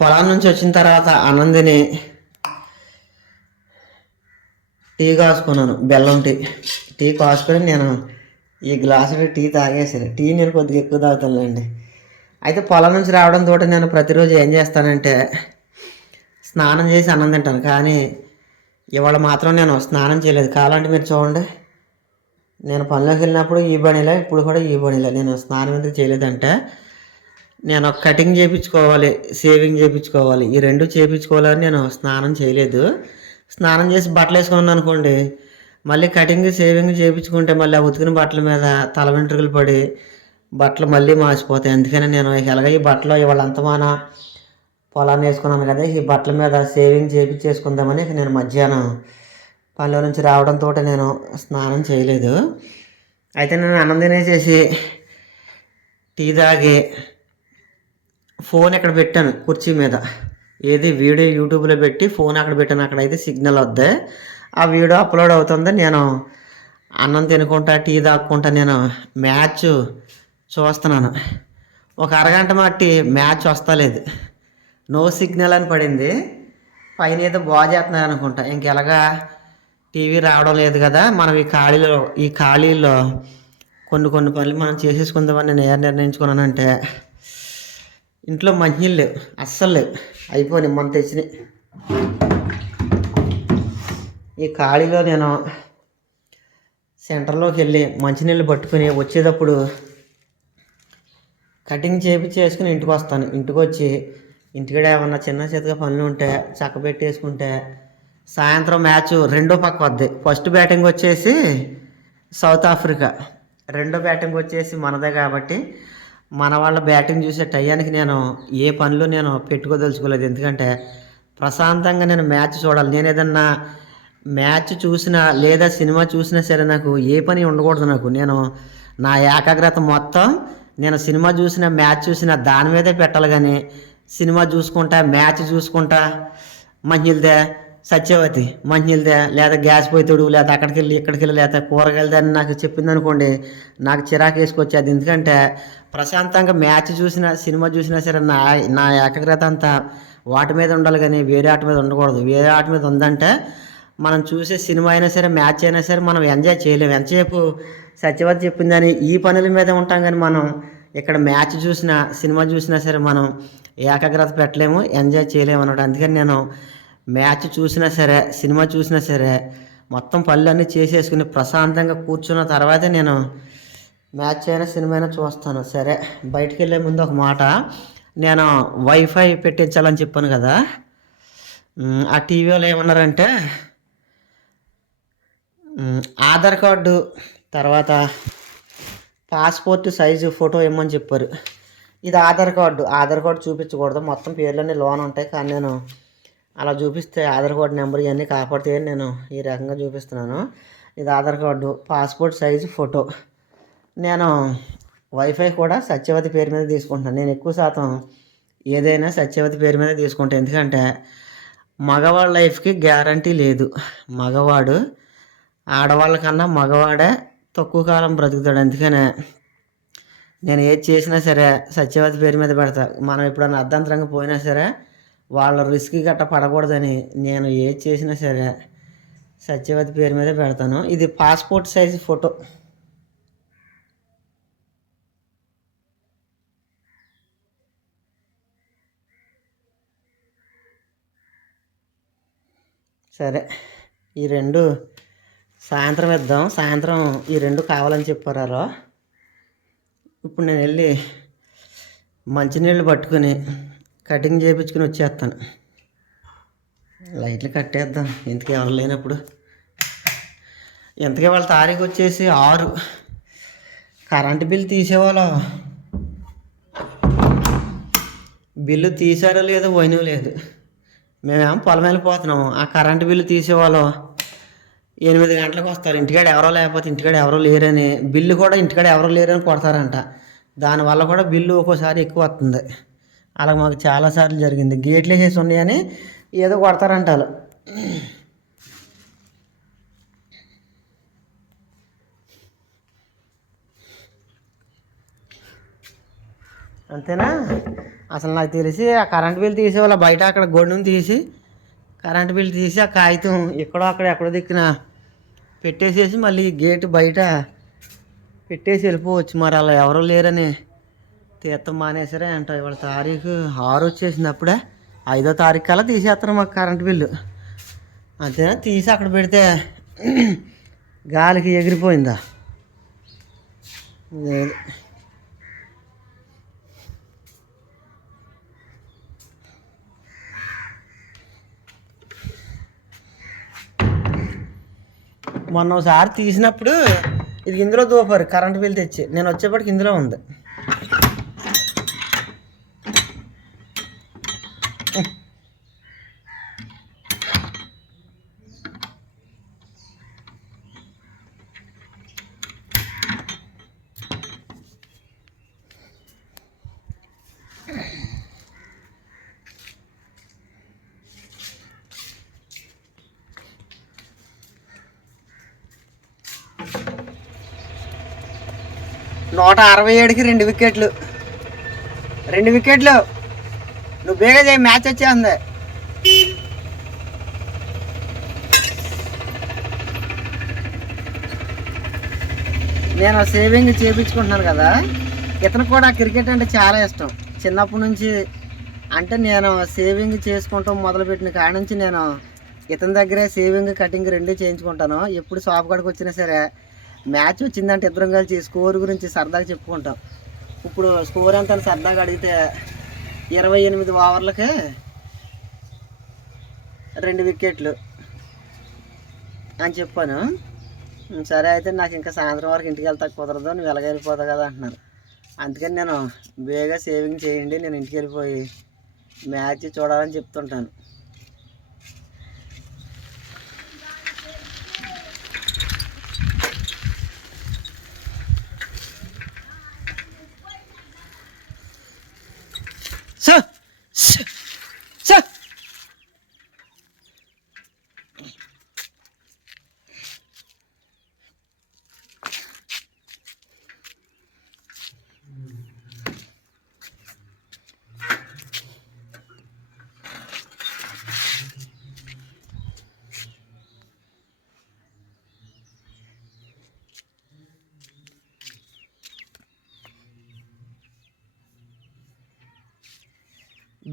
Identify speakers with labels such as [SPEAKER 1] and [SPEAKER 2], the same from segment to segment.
[SPEAKER 1] పొలం నుంచి వచ్చిన తర్వాత ఆనందిని టీ కాసుకున్నాను బెల్లం టీ. టీ కాసుకొని నేను ఈ గ్లాసులో టీ తాగేసాను టీ నేను కొద్దిగా ఎక్కువ తాగుతానులేండి. అయితే పొలం నుంచి రావడం తోట నేను ప్రతిరోజు ఏం చేస్తానంటే స్నానం చేసి అన్నం తింటాను. కానీ ఇవాళ మాత్రం నేను స్నానం చేయలేదు. కావాలంటే మీరు చూడండి. నేను పనిలోకి వెళ్ళినప్పుడు ఈ పనిలే ఇప్పుడు కూడా ఈ పనిలే నేను స్నానం ఎందుకు చేయలేదంటే నేను కటింగ్ చేయించుకోవాలి షేవింగ్ చేయించుకోవాలి ఈ రెండు చేయించుకోవాలని నేను స్నానం చేయలేదు. స్నానం చేసి బట్టలు వేసుకున్నాను అనుకోండి మళ్ళీ కటింగ్ షేవింగ్ చేయించుకుంటే మళ్ళీ ఆ ఉతికిన బట్టల మీద తల వెంట్రుకలు పడి బట్టలు మళ్ళీ మాసిపోతాయి. అందుకని నేను ఎలాగ ఈ బట్టలు ఇవాళ అంతమాన పొలాన్ని వేసుకున్నాను కదా ఈ బట్టల మీద షేవింగ్ చేయించేసుకుందామని నేను మధ్యాహ్నం పనిలో నుంచి రావడంతో నేను స్నానం చేయలేదు. అయితే నేను అన్నం తినేసేసి టీ తాగి ఫోన్ ఇక్కడ పెట్టాను? కుర్చీ మీద. ఏది వీడియో యూట్యూబ్లో పెట్టి ఫోన్ అక్కడ పెట్టాను. అక్కడ అయితే సిగ్నల్ వద్దే. ఆ వీడియో అప్లోడ్ అవుతుంది. నేను అన్నం తినుకుంటా టీ తాక్కుంటా నేను మ్యాచ్ చూస్తున్నాను. ఒక అరగంట మట్టి మ్యాచ్ వస్తలేదు. నో సిగ్నల్ అని పడింది. పైన ఏదో బాగా చేస్తున్నారు అనుకుంటా. ఇంకెలాగా టీవీ రావడం లేదు కదా. మనం ఈ ఖాళీలో ఈ ఖాళీలో కొన్ని కొన్ని పనులు మనం చేసేసుకుందామని నేను ఏం నిర్ణయించుకున్నానంటే ఇంట్లో మంచినీళ్ళు లేవు. అస్సలు లేవు. అయిపోయినాయి మొన్న తెచ్చినాయి ఈ ఖాళీలో నేను సెంటర్లోకి వెళ్ళి మంచినీళ్ళు పట్టుకుని వచ్చేటప్పుడు కటింగ్ చేపించి వేసుకుని ఇంటికి వస్తాను. ఇంటికి వచ్చి ఇంటికాడ ఏమన్నా చిన్న చేతిగా పనులు ఉంటే చక్కబెట్టేసుకుంటే సాయంత్రం మ్యాచ్ రెండో పక్క వద్ది. ఫస్ట్ బ్యాటింగ్ వచ్చేసి సౌత్ ఆఫ్రికా. రెండో బ్యాటింగ్ వచ్చేసి మనదే కాబట్టి మన వాళ్ళ బ్యాటింగ్ చూసే టయానికి నేను ఏ పనులు నేను పెట్టుకోదలుచుకోలేదు. ఎందుకంటే ప్రశాంతంగా నేను మ్యాచ్ చూడాలి. నేను ఏదన్నా మ్యాచ్ చూసినా లేదా సినిమా చూసినా సరే నాకు ఏ పని ఉండకూడదు నాకు. నేను నా ఏకాగ్రత మొత్తం నేను సినిమా చూసిన మ్యాచ్ చూసిన దాని మీదే పెట్టాలి కానీ సినిమా చూసుకుంటా మ్యాచ్ చూసుకుంటా మంచిదే సత్యవతి మంచిదే లేదా గ్యాస్ పోయితుడు లేదా అక్కడికి వెళ్ళి ఇక్కడికి వెళ్ళి లేదా కూరగాయలు దాన్ని నాకు చెప్పింది అనుకోండి నాకు చిరాకు వేసుకొచ్చేది ఎందుకంటే ప్రశాంతంగా మ్యాచ్ చూసిన సినిమా చూసినా సరే నా నా ఏకాగ్రత అంతా వాటి మీద ఉండాలి కానీ వేరే ఆట మీద ఉండకూడదు. వేరే ఆట మీద ఉందంటే మనం చూసే సినిమా అయినా సరే మ్యాచ్ అయినా సరే మనం ఎంజాయ్ చేయలేము ఎంతసేపు సత్యవతి చెప్పిందని ఈ పనుల మీద ఉంటాం కానీ మనం ఇక్కడ మ్యాచ్ చూసినా సినిమా చూసినా సరే మనం ఏకాగ్రత పెట్టలేము ఎంజాయ్ చేయలేము అన్నమాట. అందుకని నేను మ్యాచ్ చూసినా సరే సినిమా చూసినా సరే మొత్తం పనులన్నీ చేసేసుకుని ప్రశాంతంగా కూర్చున్న తర్వాతే నేను మ్యాచ్ అయినా సినిమా అయినా చూస్తాను. సరే బయటికి వెళ్ళే ముందు ఒక మాట. నేను వైఫై పెట్టించాలని చెప్పాను కదా. ఆ ఆ టీవీలో ఏమన్నారంటే ఆధార్ కార్డు తర్వాత పాస్పోర్ట్ సైజు ఫోటో ఇమ్మని చెప్పారు. ఇది ఆధార్ కార్డు. ఆధార్ కార్డు చూపించకూడదు. మొత్తం పేర్లన్నీ లోన్ ఉంటాయి. కానీ నేను అలా చూపిస్తే ఆధార్ కార్డు నెంబర్ ఇవన్నీ కాపాడితే నేను ఈ రకంగా చూపిస్తున్నాను. ఇది Aadhaar card. Passport size photo. నేను వైఫై కూడా సత్యవతి పేరు మీద తీసుకుంటున్నాను. నేను ఎక్కువ శాతం ఏదైనా సత్యవతి పేరు మీద తీసుకుంటాను ఎందుకంటే మగవాళ్ళ లైఫ్కి గ్యారంటీ లేదు. మగవాడు ఆడవాళ్ళకన్నా మగవాడే తక్కువ కాలం బ్రతుకుతాడు. అందుకనే నేను ఏది చేసినా సరే సత్యవతి పేరు మీద పెడతా. మనం ఎప్పుడైనా అర్ధంతరంగా పోయినా సరే వాళ్ళ రిస్క్ గట్ట పడకూడదని నేను ఏది చేసినా సరే సత్యవతి పేరు మీదే పెడతాను. ఇది పాస్పోర్ట్ సైజ్ ఫోటో. సరే. ఈ రెండు సాయంత్రం ఇద్దాం సాయంత్రం ఈ రెండు కావాలని చెప్పారో ఇప్పుడు నేను వెళ్ళి మంచినీళ్ళు పట్టుకుని కటింగ్ చేయించుకుని వచ్చేస్తాను. లైట్లు కట్టేద్దాం. ఇంతకీ ఎవరు లేనప్పుడు. ఇంతకీ వాళ్ళ తారీఖు వచ్చేసి ఆరు. కరెంటు బిల్ తీసేవాళ్ళు. బిల్లు తీసారో లేదో పోయినో లేదు. మేమేమో పొలం వెళ్ళిపోతున్నాము ఆ కరెంటు బిల్లు తీసేవాళ్ళు. ఎనిమిది గంటలకు వస్తారు. ఇంటికాడ ఎవరో లేకపోతే ఇంటికాడ ఎవరో లేరని. బిల్లు కూడా ఇంటికాడ ఎవరో లేరని కొడతారంట. దానివల్ల కూడా బిల్లు ఒక్కోసారి ఎక్కువ వస్తుంది. అలా మాకు చాలాసార్లు జరిగింది. గేట్లు వేసేసి ఉన్నాయని ఏదో కొడతారంట వాళ్ళు. అంతేనా? అసలు నాకు తెలిసి ఆ కరెంట్ బిల్ తీసి వాళ్ళ బయట అక్కడ గొడ్డును తీసి కరెంట్ బిల్ తీసి ఆ కాగితం ఎక్కడో అక్కడ ఎక్కడో దిక్కున పెట్టేసేసి మళ్ళీ గేట్ బయట పెట్టేసి వెళ్ళిపోవచ్చు మరి. అలా ఎవరో లేరని తీర్థం మానేసరే అంట. ఇవాళ తారీఖు ఆరు వచ్చేసింది అప్పుడే ఐదో తారీఖు కల్లా తీసేస్తారు మాకు కరెంట్ బిల్లు. అంతేనా? తీసి అక్కడ పెడితే గాలికి ఎగిరిపోయిందా? లేదు. మొన్న ఒకసారి తీసినప్పుడు ఇది ఇందులో దూపారు కరెంట్ బిల్ తెచ్చి. నేను వచ్చేప్పటికి ఇందులో ఉంది. నూట అరవై ఏడుకి రెండు వికెట్లు. రెండు వికెట్లు. నువ్వు బేగా చేయి మ్యాచ్ వచ్చేస్తుంది నేను సేవింగ్ చేయించుకుంటున్నాను కదా. ఇతను కూడా క్రికెట్ అంటే చాలా ఇష్టం. చిన్నప్పటి నుంచి అంటే నేను సేవింగ్ చేసుకుంటాం మొదలుపెట్టిన కాడ నుంచి నేను ఇతని దగ్గరే సేవింగ్ కటింగ్ రెండు చేయించుకుంటాను. ఎప్పుడు షాప్ కాడికి వచ్చినా సరే మ్యాచ్ వచ్చిందంటే ఇద్దరం కలిసి స్కోర్ గురించి సరదాగా చెప్పుకుంటాం. ఇప్పుడు స్కోర్ ఎంత అని సరదాగా అడిగితే ఇరవై ఎనిమిది ఓవర్లకే రెండు వికెట్లు అని చెప్పాను. సరే అయితే నాకు ఇంకా సాయంత్రం వరకు ఇంటికి వెళ్తా కుదరదు నువ్వు ఎలాగ వెళ్ళిపోతావు కదా అంటున్నారు. అందుకని నేను బేగా సేవింగ్ చేయండి నేను ఇంటికి వెళ్ళిపోయి మ్యాచ్ చూడాలని చెప్తుంటాను.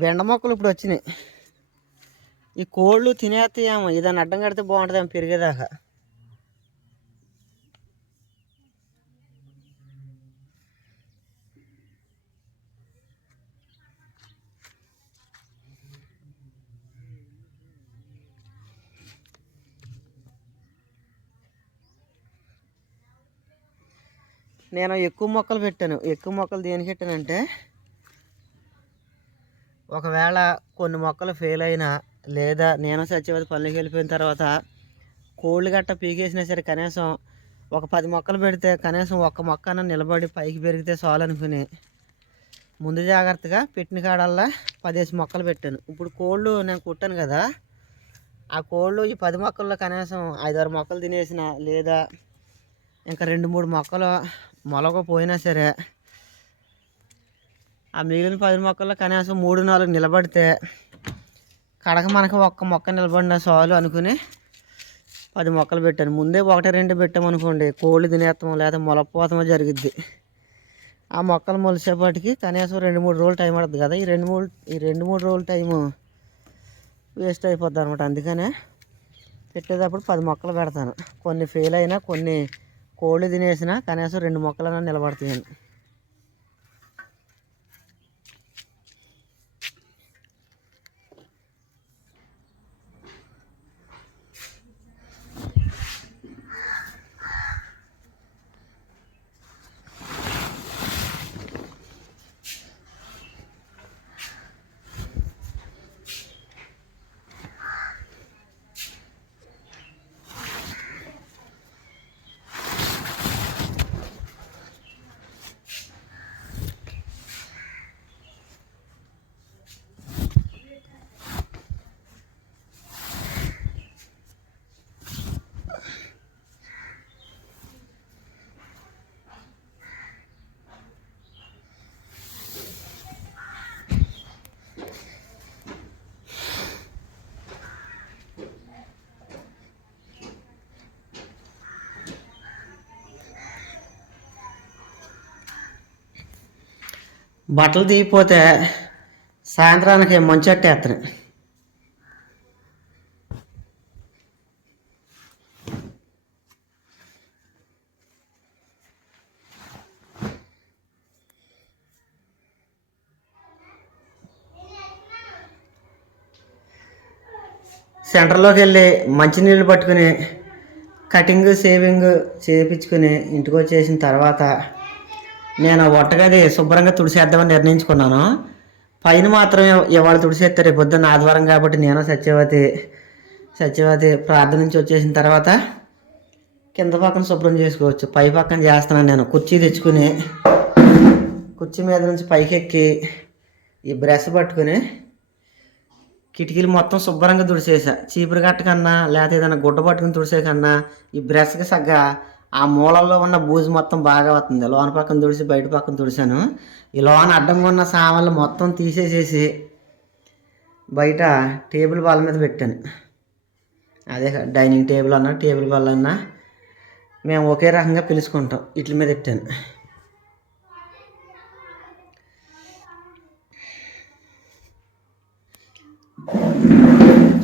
[SPEAKER 1] బెండ మొక్కలు ఇప్పుడు వచ్చినాయి. ఈ కోళ్ళు తినేస్తాయేమో ఇదాన్ని అడ్డం కడితే బాగుంటుందేమో పెరిగేదాకా. నేను ఎక్కువ మొక్కలు పెట్టాను. ఎక్కువ మొక్కలు దేనికి పెట్టానంటే ఒకవేళ కొన్ని మొక్కలు ఫెయిల్ అయినా లేదా నేను సత్యవతి పనులకు వెళ్ళిపోయిన తర్వాత కోళ్ళు గట్ట పీకేసినా సరే కనీసం ఒక పది మొక్కలు పెడితే కనీసం ఒక్క మొక్క అన్న నిలబడి పైకి పెరిగితే చాలు అనుకుని ముందు జాగ్రత్తగా పెట్టిన కాడల్లా పదేసి మొక్కలు పెట్టాను. ఇప్పుడు కోళ్ళు నేను కుట్టాను కదా ఆ కోళ్ళు ఈ పది మొక్కల్లో కనీసం ఐదారు మొక్కలు తినేసిన లేదా ఇంకా రెండు మూడు మొక్కలు మొలక పోయినా సరే ఆ మిగిలిన పది మొక్కల్లో కనీసం మూడు నాలుగు నిలబడితే కడక మనకు ఒక్క మొక్క నిలబడిన చాలు అనుకుని పది మొక్కలు పెట్టాను. ముందే ఒకటి రెండు పెట్టామనుకోండి కోళ్ళు తినేస్తాం లేదా మొలపోతామో జరిగిద్ది. ఆ మొక్కలు మొలిసేపాటికి కనీసం రెండు మూడు రోజులు టైం పడుతుంది కదా. ఈ రెండు మూడు ఈ రెండు మూడు రోజులు టైము వేస్ట్ అయిపోద్ది అనమాట అందుకనే పెట్టేటప్పుడు పది మొక్కలు పెడతాను. కొన్ని ఫెయిల్ అయినా కొన్ని కోళ్ళు తినేసినా కనీసం రెండు మొక్కలైనా నిలబడతాయని. బట్టలు తీయపోతే సాయంత్రానికి మంచెట్టేస్తాను సెంటర్లోకి వెళ్ళి మంచినీళ్ళు పట్టుకుని కటింగ్ సేవింగ్ చేయించుకుని ఇంటికి వచ్చేసిన తర్వాత నేను వంటగది శుభ్రంగా తుడిసేద్దామని నిర్ణయించుకున్నాను. పైన మాత్రం ఇవాళ తుడిసేస్తే రేపు పొద్దున్న ఆదివారం కాబట్టి నేను సత్యవతి సత్యవతి ప్రార్థన నుంచి వచ్చేసిన తర్వాత కింద పక్కన శుభ్రం చేసుకోవచ్చు. పై పక్కన చేస్తున్నాను నేను. కుర్చీ తెచ్చుకుని కుర్చీ మీద నుంచి పైకెక్కి ఈ బ్రష్ పట్టుకుని కిటికీలు మొత్తం శుభ్రంగా తుడిసేసా. చీపురు కట్ట కన్నా లేకపోతే ఏదైనా గుడ్డ పట్టుకుని తుడిసే కన్నా ఈ బ్రష్కి సగ్గా ఆ మూలల్లో ఉన్న బూజు మొత్తం బాగా వస్తుంది. లోన పక్కన తుడిసి బయట పక్కన తుడిసాను ఈ లోన అడ్డంగా ఉన్న సామాన్లు మొత్తం తీసేసేసి బయట టేబుల్ బాల్ మీద పెట్టాను. అదే డైనింగ్ టేబుల్ అన్నా టేబుల్ బాల్ అన్నా మేము ఒకే రకంగా పిలుచుకుంటాం. ఇట్ల మీద పెట్టాను.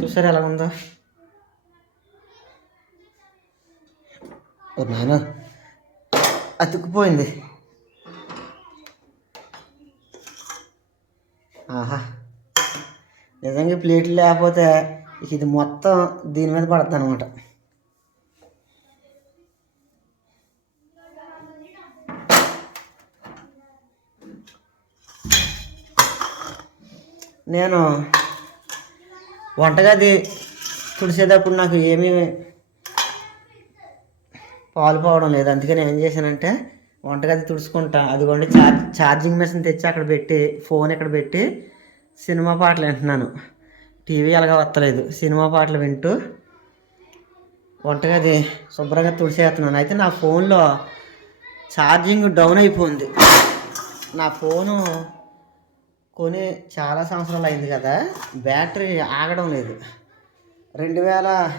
[SPEAKER 1] చూసారు ఎలా ఉందో? ఓ నాన్న అతుక్కుపోయింది. ఆహా నిజంగా ప్లేట్లు లేకపోతే ఇది మొత్తం దీని మీద పడుతుంది అనమాట నేను వంటగది తుడిసేటప్పుడు నాకు ఏమీ పాలు పోవడం లేదు. అందుకని ఏం చేశానంటే వంటగది తుడుచుకుంటా. అదిగోండి చార్జ్ ఛార్జింగ్ మెషిన్ తెచ్చి అక్కడ పెట్టి ఫోన్ ఇక్కడ పెట్టి సినిమా పాటలు వింటున్నాను. టీవీ అలాగా వస్తలేదు సినిమా పాటలు వింటూ వంటగది శుభ్రంగా తుడిచేస్తున్నాను. అయితే నా ఫోన్లో ఛార్జింగ్ డౌన్ అయిపోయింది. నా ఫోను కొని చాలా సంవత్సరాలు అయింది కదా. బ్యాటరీ ఆగడం లేదు. రెండు వేల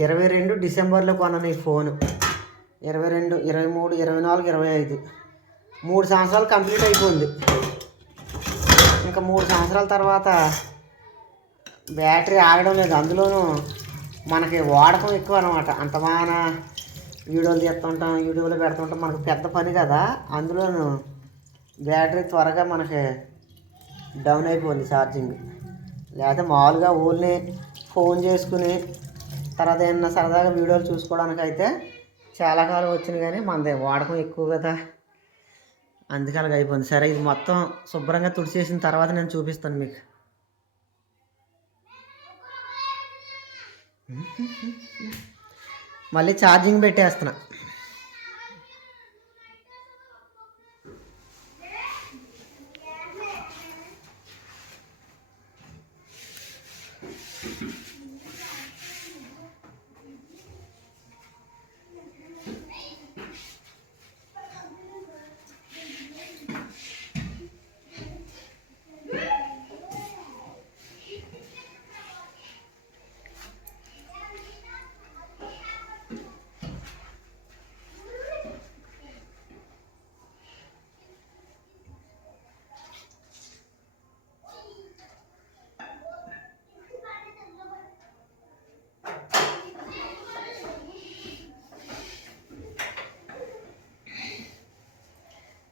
[SPEAKER 1] ఇరవై రెండు డిసెంబర్లో కొన్నాను ఈ ఫోన్. ఇరవై రెండు ఇరవై మూడు ఇరవై నాలుగు ఇరవై ఐదు. మూడు సంవత్సరాలు కంప్లీట్ అయిపోయింది. ఇంకా మూడు సంవత్సరాల తర్వాత బ్యాటరీ ఆగడం లేదు. అందులోనూ మనకి వాడకం ఎక్కువ అనమాట అంత బాగా వీడియోలు తీస్తుంటాం యూట్యూబ్లో పెడుతుంటాం. మనకు పెద్ద పని కదా. అందులోనూ బ్యాటరీ త్వరగా మనకి డౌన్ అయిపోయింది ఛార్జింగ్. లేకపోతే మామూలుగా ఓన్లీ ఫోన్ చేసుకుని తర్వాత ఏమన్నా సరదాగా వీడియోలు చూసుకోవడానికి అయితే చాలా కాలం వచ్చింది కానీ మనది వాడకం ఎక్కువ కదా. అందుకే అలాగ అయిపోయింది. సరే ఇది మొత్తం శుభ్రంగా తుడిచేసిన తర్వాత నేను చూపిస్తాను మీకు. మళ్ళీ ఛార్జింగ్ పెట్టేస్తున్నా.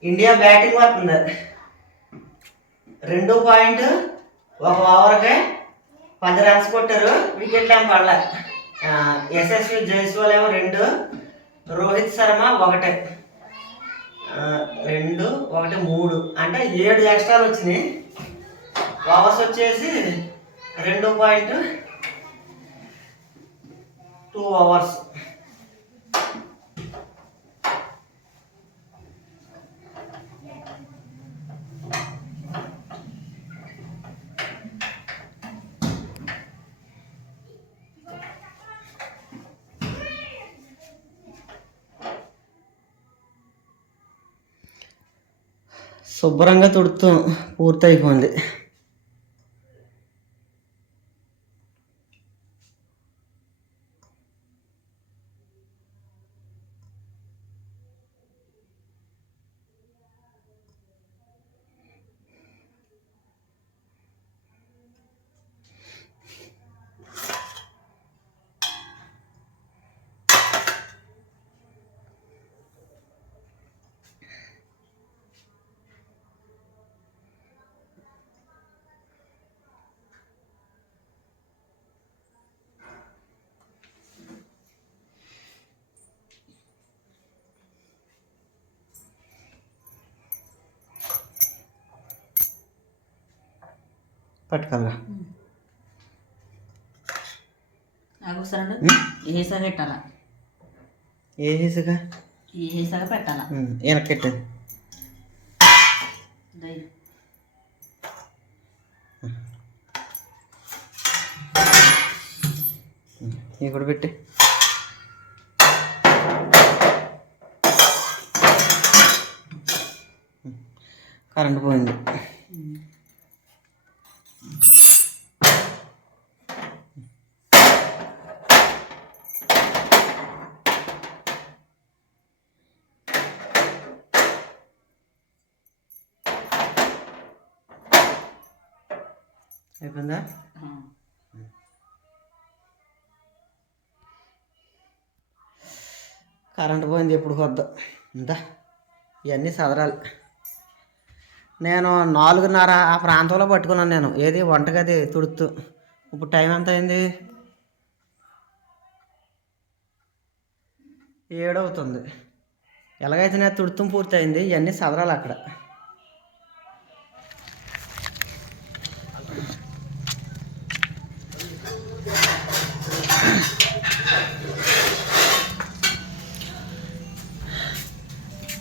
[SPEAKER 1] ఇండియా బ్యాటింగ్ వస్తుంది రెండు పాయింట్ ఒక ఓవర్కి పది రన్స్ కొట్టారు. వికెట్లు ఏం పడలే. యశస్వి జైస్వాల్ ఏమో రెండు రోహిత్ శర్మ ఒకటి. రెండు ఒకటి మూడు. అంటే ఏడు ఎక్స్ట్రాలు వచ్చినాయి. ఓవర్స్ వచ్చేసి రెండు పాయింట్ టూ ఓవర్స్. శుభ్రంగా తుడుతూ పూర్తయిపోయింది. పట్టుకోరా
[SPEAKER 2] ఏసాగా పెట్టాలా? ఏసాగా
[SPEAKER 1] ఇక్కడ పెట్టి. కరెంట్ పోయింది అయిపోయిందా కరెంట్ పోయింది ఎప్పుడు ఇందా ఇవన్నీ సదరాలి. నేను నాలుగున్నర ఆ ప్రాంతంలో పట్టుకున్నాను నేను. ఏది వంటగది తుడుతూ ఇప్పుడు టైం ఎంత అయింది? ఏడవుతుంది. ఎలాగైతే నేను తుడుతూ పూర్తయింది ఇవన్నీ సదరాలి అక్కడ.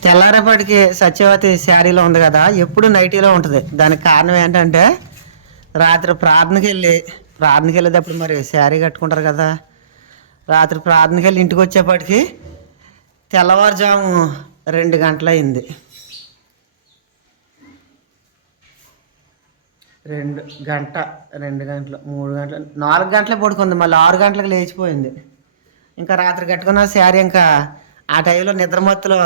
[SPEAKER 1] తెల్లారేపటికి సత్యవతి శారీలో ఉంది కదా ఎప్పుడు నైటీలో ఉంటుంది. దానికి కారణం ఏంటంటే రాత్రి ప్రార్థనకి వెళ్ళి ప్రార్థనకి వెళ్ళేటప్పుడు మరి శారీ కట్టుకుంటారు కదా రాత్రి ప్రార్థనకి వెళ్ళి ఇంటికి వచ్చేప్పటికి తెల్లవారుజాము రెండు గంటలు అయింది రెండు గంట రెండు గంటలు మూడు గంటలు నాలుగు గంటలే పడుకుంది. మళ్ళీ ఆరు గంటలకు లేచిపోయింది. ఇంకా రాత్రి కట్టుకున్న శారీ ఇంకా ఆ టైంలో నిద్రమత్తులో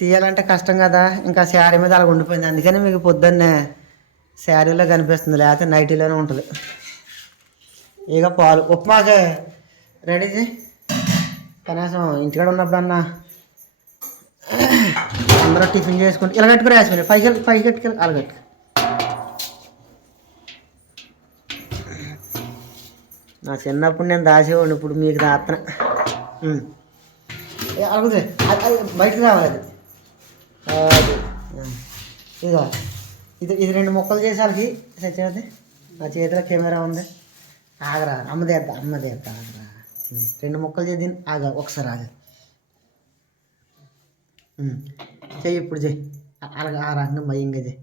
[SPEAKER 1] తీయాలంటే కష్టం కదా. ఇంకా శారీ మీద అలా ఉండిపోయింది. అందుకని మీకు పొద్దున్నే శారీలో కనిపిస్తుంది. లేకపోతే నైటీలోనే ఉంటుంది. ఇక పాలు. ఉప్మాకి రెడీ కనీసం ఇంటికాడ ఉన్నప్పుడన్నా అందరూ టిఫిన్ చేసుకుంటే ఇలా కట్టుకుని వేసుకుని పైకి పైకి కట్టుకెళ్ళి అలా కట్టు నా చిన్నప్పుడు నేను దాచేవాడిని. ఇప్పుడు మీకు రాత్ర అడుగుతుంది బయటకు రావాలి. అది ఇదిగో ఇది ఇది రెండు ముక్కలు చేసాలకి సత్యవతి నా చేతిలో కెమెరా ఉంది. ఆగరా అమ్మదే అమ్మదే ఆగరా. రెండు ముక్కలు చేద్ది ఆగ ఒకసారి ఆగ. చెయ్యి ఇప్పుడు చెయ్యి. అలాగ ఆ రంగం భయంగా చెయ్యి.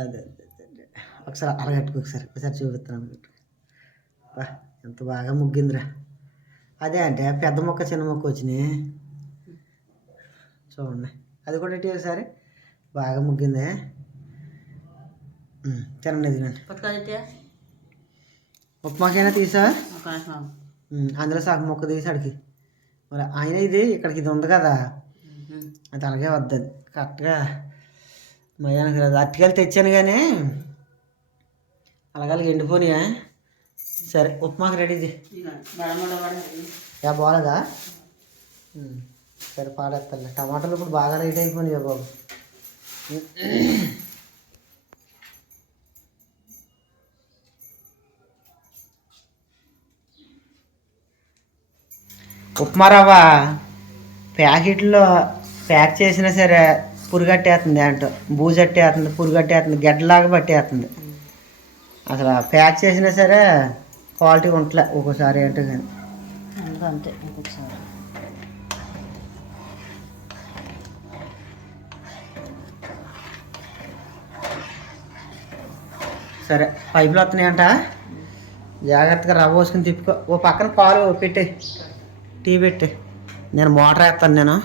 [SPEAKER 1] అదే ఒకసారి అలగట్టుకు ఒకసారి. ఒకసారి చూపిస్తాను. ఎంత బాగా ముగ్గిందిరా. అదే అంటే పెద్ద మొక్క చిన్న మొక్క వచ్చినాయి. చూడండి. అది కూడా ఇటు ఒకసారి బాగా ముగ్గిందే. తినండి ఉప్మాకైనా తీసా అందులో సగం మొక్క తీసి అడిగి మరి ఆయన ఇది ఇక్కడికి ఇది ఉంది కదా. అది అలాగే వద్దది కరెక్ట్గా మయానికి రాదు. అట్టుకెళ్ళి తెచ్చాను కానీ అలాగే ఎండిపోనియా సరే ఉప్మాకి రెడీ యా బాగాలేదా? సరే పాడేస్తాను టమాటాలు ఇప్పుడు బాగా రేట్ అయిపోయినాయి బాబు. ఉప్మా రవ్వ ప్యాకెట్లో ప్యాక్ చేసినా సరే పురుగట్టేస్తుంది అంటూ. బూజట్టేస్తుంది పురుగట్టేస్తుంది గడ్డలాగా పట్టేస్తుంది. అసలు ప్యాక్ చేసినా సరే క్వాలిటీ ఉండలే ఒక్కోసారి ఏంటో కానీ.
[SPEAKER 2] అంతే ఒక్కొక్కసారి
[SPEAKER 1] సరే పైపులు వస్తున్నాయంట జాగ్రత్తగా రవ్వ పోసుకుని తిప్పుకో. ఓ పక్కన పాలు పెట్టే టీ పెట్టే నేను మోటార్ వేస్తాను నేను.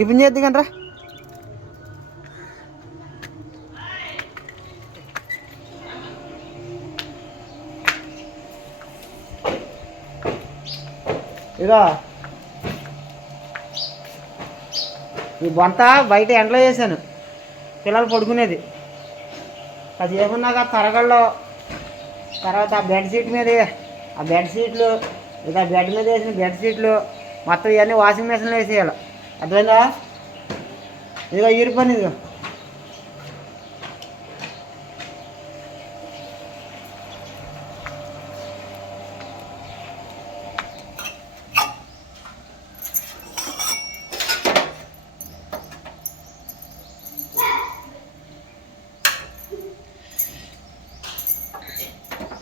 [SPEAKER 1] టిఫిన్ చేద్ది కంట్రా ఇదా ఈ బొంత బయట ఎండలో చేశాను పిల్లలు పడుకునేది. అది ఏమన్నాక తరగల్లో తర్వాత ఆ బెడ్షీట్ మీద ఆ బెడ్షీట్లు ఇక ఆ బెడ్ మీద వేసిన బెడ్షీట్లు మొత్తం ఇవన్నీ వాషింగ్ మిషన్లో వేసేయాలి. అర్థమైందా ఇదిగో ఈరిపోయింది ఇదిగో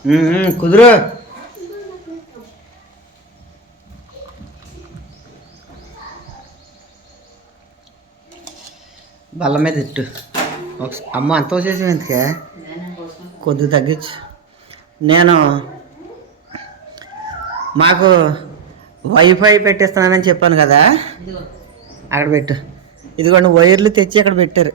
[SPEAKER 1] ఉమ్, ఉమ్, కుదురు బల్ల మీద ఇట్టు. అమ్మ అంత వచ్చేసి ఎందుకే? కొద్దిగా తగ్గించు. నేను మాకు వైఫై పెట్టిస్తున్నానని చెప్పాను కదా. అక్కడ పెట్టు. ఇదిగోండి వైర్లు తెచ్చి అక్కడ పెట్టారు.